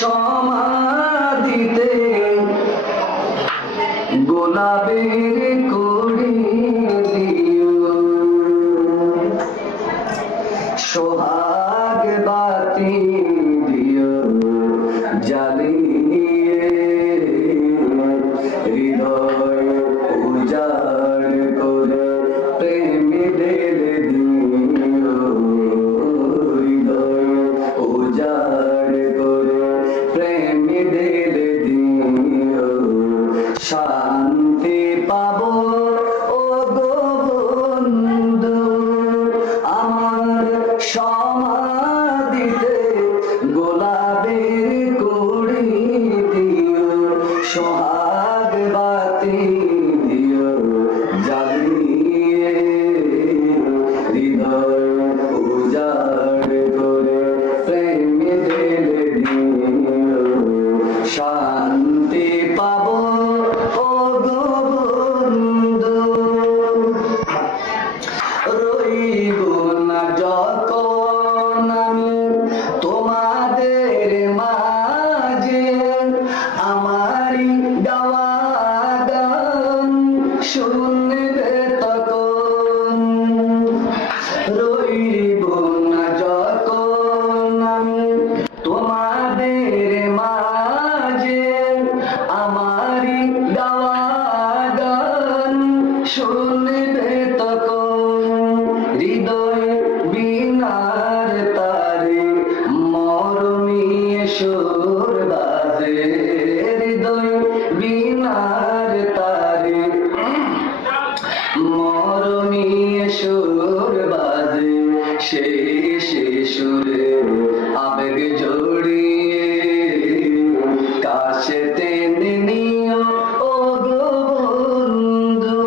সমাধিতে গোলাপের কুড়ি দিও, সোহাগ বাতি দিও জ্বালিয়ে, হৃদয় উজাড় করে প্রেম ঢেলে দিও, হৃদয় উজাড় করে প্রেম ঢেলে দিও। শান্তি পাবো ও গো বন্ধু, আমার সমাধিতে গোলাপের কুড়ি দিও, সোহাগ বাতি দিও জ্বালিয়ে, হৃদয় উজাড় করে প্রেম ঢেলে দিও। শান্তি পাবো ও গো বন্ধু, রইব না যখন আমি তোমাদের মাঝে, আমারি গাওয়া গান শুনবে তখন। রইব না যখন আমি তোমাদের মাঝে, আমারি গাওয়া গান শুনবে তখন। হৃদয় বিনার তারে মরমিয়ে সুর বাজে, হৃদয় বিনার তারে মরমিয়ে সুর বাজে, সেই সুরে আবেগ জড়িয়ে কাছে টেনে নিও ও গো বন্ধু,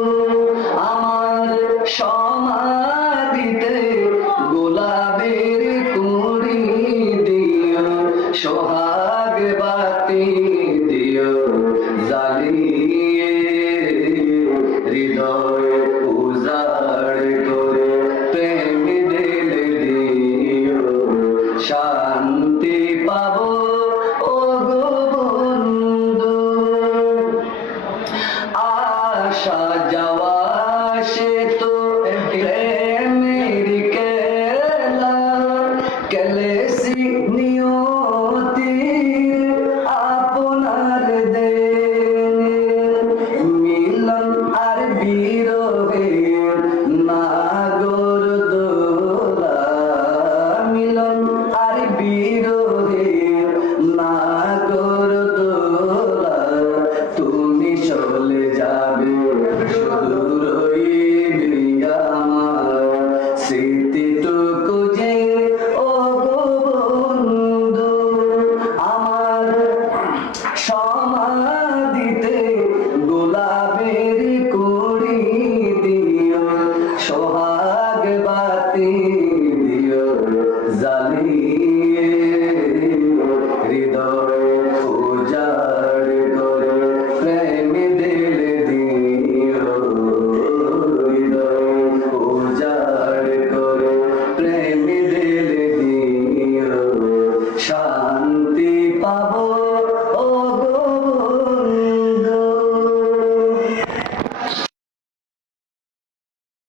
আমার সমাধিতে গোলাপের কুড়ি দিও, সোহাগ বাতি দিও জ্বালিয়ে, হৃদয় উজাড় করে প্রেম ঢেলে দিও। শান্তি পাবো ও গো বন্ধু, আসা যাওয়া সে তো প্রেমের খেলা, কেলেসি নিয়তি আপনার দেন, মিলন আর বিরহে নাগর দোলা, মিলন আর বিরহে নাগর দোলা। তুমি চলে যাবে শুধু রইবে আমার স্মৃতিটুকু যে ও গো বন্ধু, আমার সমাধিতে গোলাপের কুড়ি দিও, সোহাগ বাতি দিও